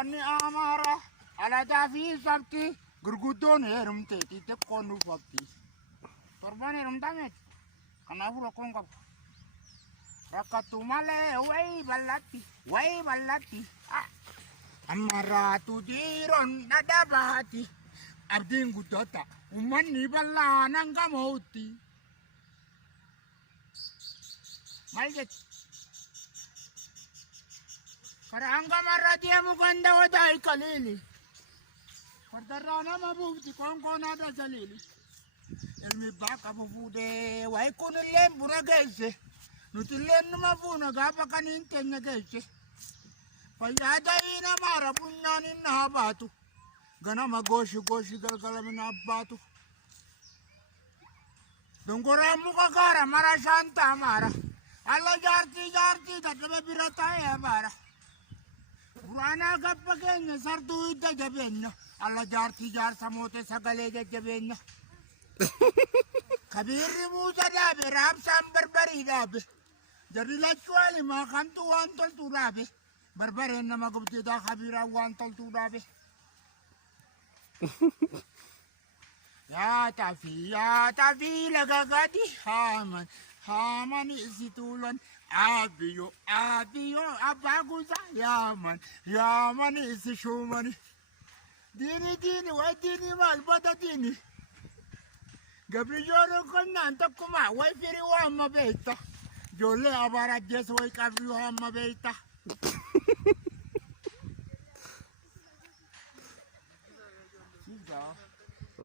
Waraanni Amaaraa alataa fi sabti gurguddoon heerumteeti xiqqoon dhufatti. Torban heerumtameeti. Kanaafuu rakkoon qabu. Rakkattu malee wayii bal'atti. Amaraatu dhiiroon dhadhabaati. Abdiin guddoota uummanni bal'aan hanga mootti. Maal jechi? Karaa hanga marra deemu ganda wadaa ikaleeli. Fardarraa nama buufti konkoon aadaa jaleeli. Ilmi bakka fuudhee wayi kunillee buna geesse. Nutillee numa fuuna gaafa kaniin teenya geesse. Fayyaa ta'ii namaara bunyaan inni haa baatu. Ganama gooshi galgala mina abbaatu. Dongoraan muka gaara mara shantaa maara. Alla jaartii dadhabe bira taa'ee baara. Buraanaa gabba keenya sartuu hidda jabeenya. Alla jaartii jaarsa moote sagalee jajjabeenya. Kabiirri muusa dhaabe raabsaan barbarii dhaabe. Jarri lachuu alimaa kamtu waan toltuu dhaabe. Barbareen nama gubdeedaa kabiiraan waan toltuu dhaabe. Yaa tafi laga gadi haaman isi tuulan. Abiyyo abbaa guutaa yaaman isi shuumani. Diini way diini maal bada diini. Gabriyyoon konnaan tokkuma way firii waa amma beekta. Ijoollee abaara ajjeessa way qabriyoo amma beekta.